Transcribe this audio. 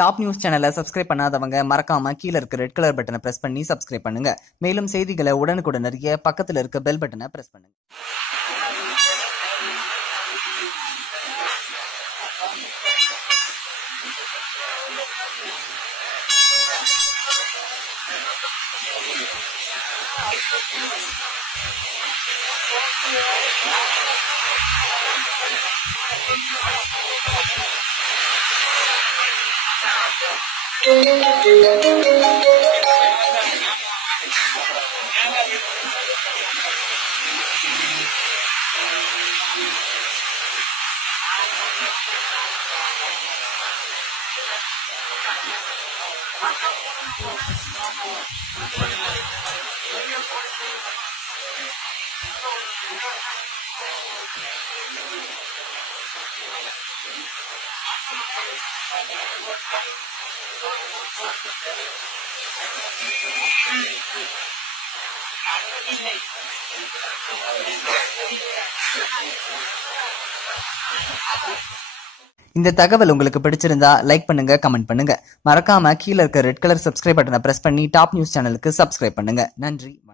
Top news சேனலை subscribe பண்ணாதவங்க மறக்காம கீழ இருக்க ரெட் கலர் பட்டனை பிரஸ் பண்ணி சப்ஸ்கிரைப் பண்ணுங்க. மேலும் செய்திகளை உடனுக்குடன் அறிய பக்கத்துல இருக்க பெல் பட்டனை பிரஸ் பண்ணுங்க. இந்த தகவல் உங்களுக்கு பிடிச்சிருந்தா லைக் பண்ணுங்க, கமெண்ட் பண்ணுங்க. மறக்காம கீழ இருக்க ரெட் கலர் சப்ஸ்கிரைப் பட்டனை பிரஸ் பண்ணி டாப் நியூஸ் சேனலுக்கு சப்ஸ்கிரைப் பண்ணுங்க. நன்றி, வணக்கம்.